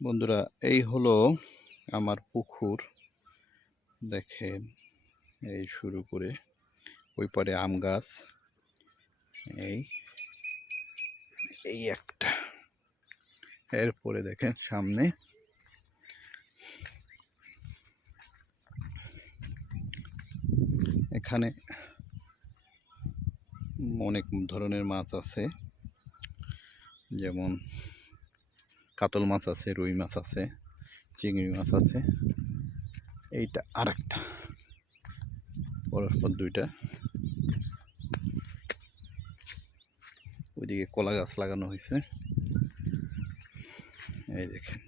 বন্ধুরা, এই হলো আমার পুকুর। দেখেন, এই শুরু করে ওই পারে আম গাছ, এই এই একটা, এরপরে দেখেন সামনে এখানে অনেক ধরনের মাছ আছে, যেমন কাতল মাছ আছে, রুই মাছ আছে, চিংড়ি মাছ আছে। এইটা আরেকটা, পরস্পর দুইটা। ওইদিকে কলা গাছ লাগানো হয়েছে, এই দেখেন।